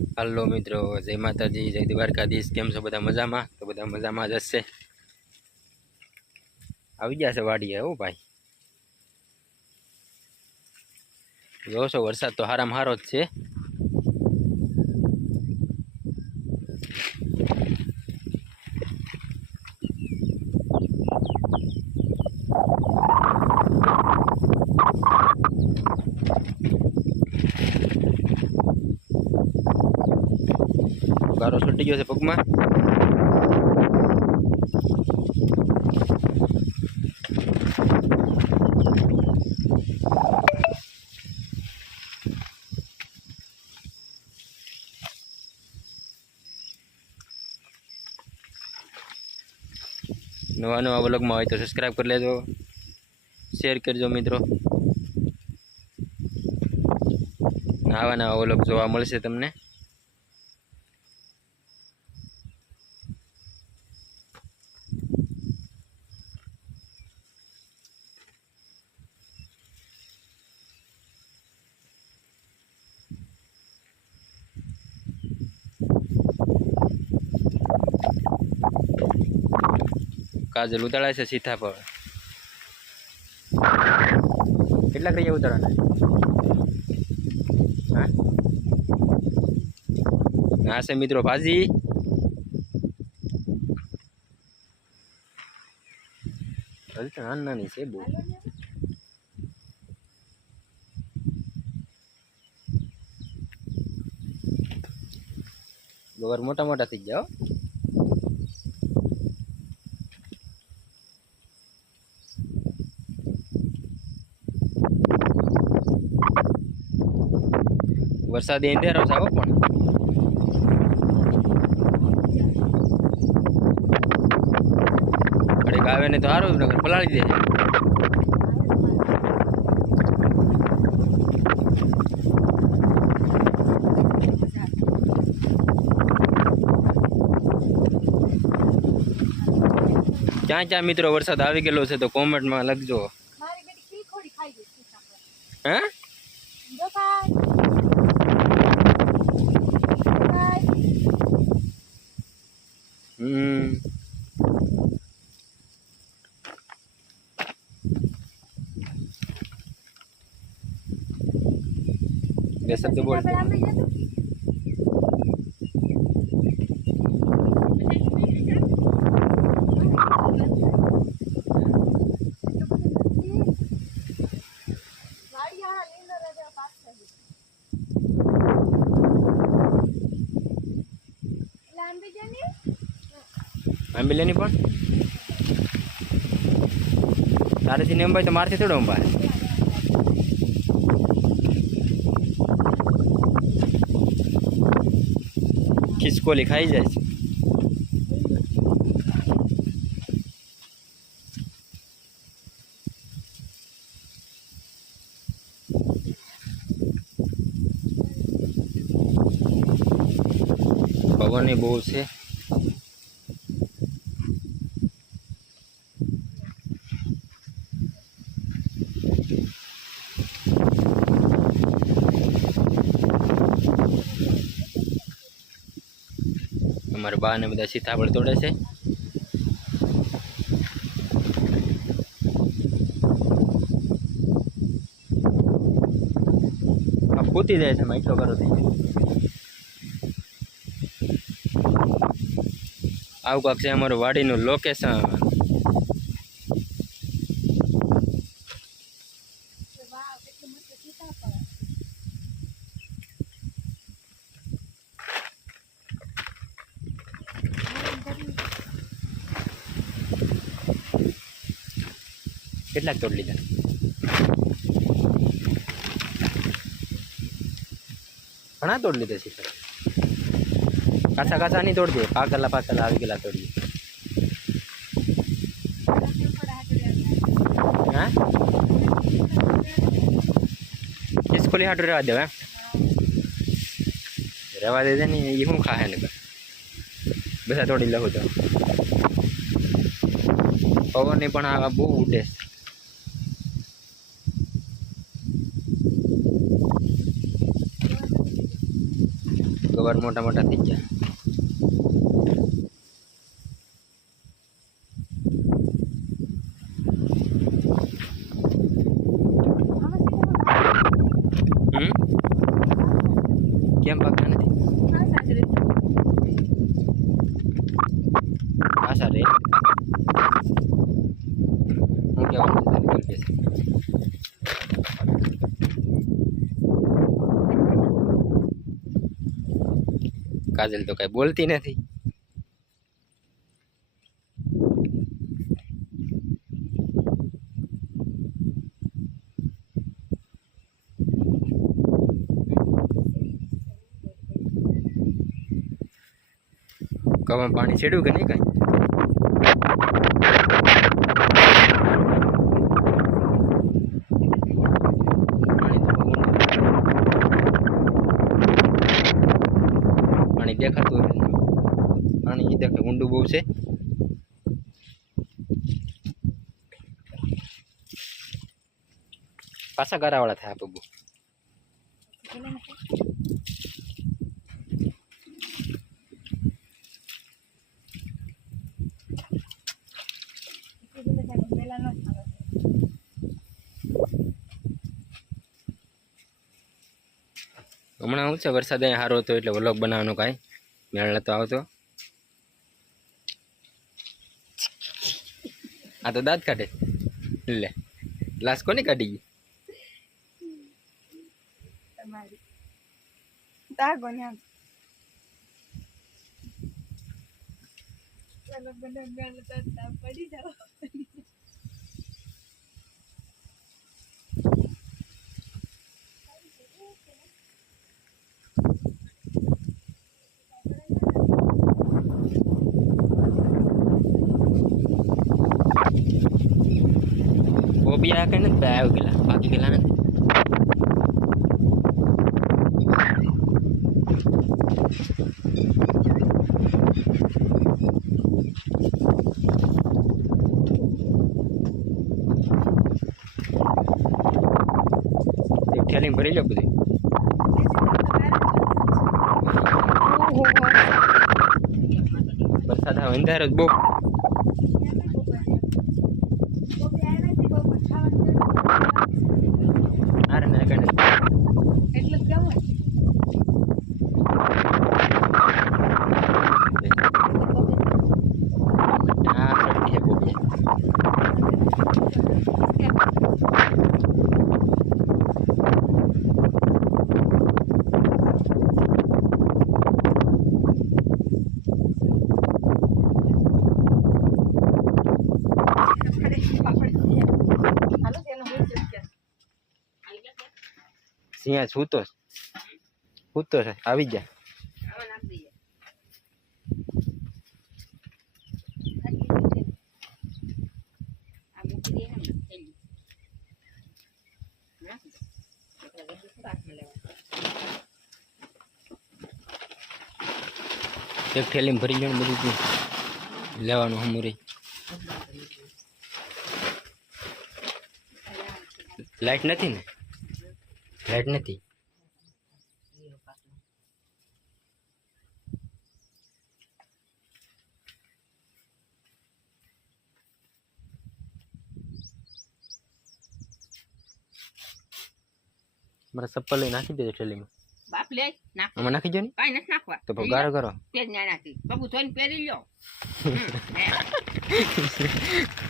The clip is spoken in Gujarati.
હાલો મિત્રો, જય માતાજી, જય દ્વારકાધીશ, કેમ છો બધા મજામાં? તો બધા મજામાં જ હશે. આવી ગયા છે વાડીએ હો ભાઈ. જોશો વરસાદ તો હારામાં હારો જ છે. છૂટી ગયો છે પગમાં નવા નવા બ્લોગમાં હોય તો સબસ્ક્રાઈબ કરી લેજો શેર કરજો મિત્રો આવા નવા બ્લોગ જોવા મળશે તમને કાજલ ઉતાળાય છે સીતાફળ. કેટલા કહીએ ઉતાળવાના હા? આ છે મિત્રો ભાજી. નાની નાની છે બહુ. ગોબર મોટા મોટા થઈ જાઓ વરસાદી અંધેરો છે પણ ઘડીક આવે ને તો સારું નગર પલાળી દે ક્યાં ક્યાં મિત્રો વરસાદ આવી ગયેલો છે તો કોમેન્ટમાં લખજો. હે જો ખાય. ખાય. હમ બે શબ્દ બોલ સીતાફળ આપણી જતું. વાડિયાળા લીંડો રજા પાક થઈ ગઈ. એટલે આંબી જઈને બોલ લેની પણ? તારેથી ને અંબાઈ તો મારથી થોડો અંબાય. ખિસકોલી ખાઈ જાય છે. પવન એ બહુ છે. અમારા બા ને બધા સીતાફળ તોડે છે. ફૂટી જાય છે એટલો કરો થઈ આવું કાંક છે અમારું વાડીનું લોકેશન કેટલાક તોડ લીધા. ઘણા તોડ લીધા સીતાફળ કાચા કાચા નહીં તોડજે પાકલા પાકલા આવી ગયેલા તોડીએ હા? ખોલી હાટું રહેવા દેવા રહેવા દે ને એ શું ખાહે ને બધા તોડી લઉં તો. પવન પણ આ બહુ ઉડે ગવાર મોટા મોટા થઈ ગયા હમ કેમ પાકતા નથી આશા રે હું કહેવાનું હતું તને બોલ કે કાજલ તો કઈ બોલતી નથી. કવામાં પાણી છેડ્યું કે નહીં કઈ પાણી તો બહુ ઊંડું. પાણી દેખાતું પાણી એ દેખાય ઊંડું બહુ છે. પાછા ગારાવાળા થાય પગું હમણાં શું છે? વરસાદ અહીં સારો હતો એટલે વ્લોગ બનાવવાનો કાંઈ. મેળ નતો આવતો. આ તો દાંત કાઢે. લે. લાશ કોની કાઢી ગઈ? પડી જાઓ. આ કઈ નથી આવી ગયેલા. બાકી ગયેલા નથી. થેલીમાં ભરી લો બધું. વરસાદ આવે અંધાર બહુ આરે ના કઈ નથી એટલું જ ગમે આ સરતી છે કોબી હાલો તેનો હું જ કે સિંહ સૂતો. સૂતો છે આવી ગયા. એક થેલીમાં ભરી ને બધું લેવાનું હમું લાઈટ નથી ને? લાઈટ નથી. મારા ચપ્પલ લઈ નાખી દેજો થેલીમાં. બાપ લે નાખ. આમાં નાખી દો ને? કાંઈ નથી નાખવા. તો ગારો કરો. પેજ ના નાખી. બાબુ ધોઈને પહેરી લ્યો.